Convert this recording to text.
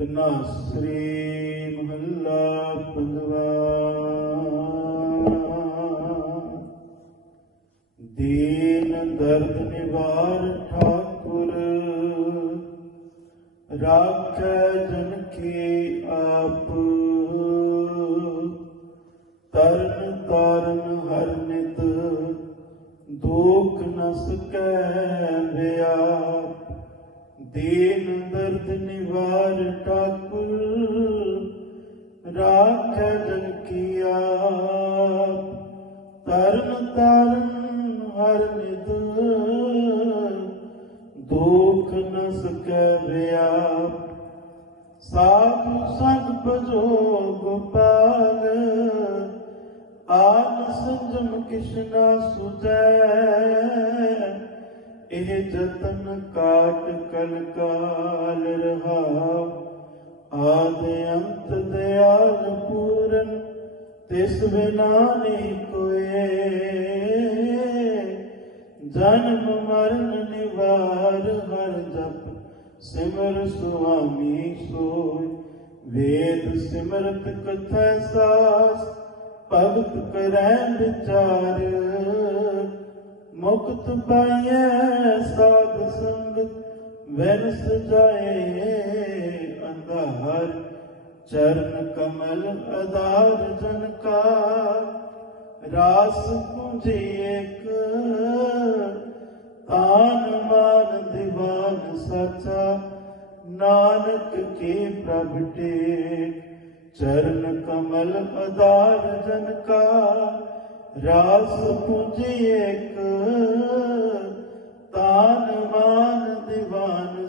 ਤਨਾਸਰੀ ਮਹੱਲਾ ਪੰਜਵਾ ਦੀਨ ਦਰਦ ਨਿਵਾਰ ਠਾਕੁਰ, ਰਾਖੈ ਜਨ ਕੇ ਆਪ। ਤਰਨ ਤਾਰਨ ਹਰ ਨਿਤ, ਦੁਖ ਨ ਸਕੈ ਵਿਆਪ। ਦੀਨ ਦਰਦ ਨਿਵਾਰ ਠਾਕੁਰ, ਰਾਖੈ ਜਨ ਕੀ ਆਪ। ਤਰਨ ਤਾਰਨ ਹਰ ਨਿਤ ਦੁਖ ਨ ਸਕੈ ਵਿਆਪ। ਸਾਧੂ ਸੰਗ ਭਜੋ ਗੋਪਾਲ ਆਨ ਸੰਜਮ ਕਿਸ਼ਨਾ ਸੁਜੈ ਇਹ ਜਤਨ ਕਾਟ ਕਲ ਕਾਲ ਰਹਾ। ਆਦ ਅੰਤ ਦਿਆਲ ਪੂਰਨ, ਤਿਸ ਬਿਨਾ ਨਹੀਂ ਕੋਏ। ਜਨਮ ਮਰਨ ਨਿਵਾਰ, ਹਰ ਜਪ ਸਿਮਰ ਸੁਆਮੀ ਸੋਇ ਵੇਦ ਸਿਮਰਤ ਕਥੈ ਸਾਸ, ਭਗਤ ਕਰੈ ਵਿਚਾਰ। ਮੁਕਤ ਪਾਈਐ ਸਾਧ ਸੰਗਤ ਵੈਨ ਸਜਾਏ ਅੰਧਾਰ, ਚਰਨ ਕਮਲ ਅਧਾਰ ਜਨ ਕਾ ਰਾਸ ਪੁੰਜੀ ਇੱਕ ਤਾਨ ਮਾਨ ਦੀਵਾਨ ਸਚਾ, ਨਾਨਕ ਕੇ ਪ੍ਰਭ ਟੇਕ, ਚਰਨ ਕਮਲ ਅਧਾਰ ਜਨ ਕਾ ਰਾਸ ਪੁੰਜੀ ਇੱਕ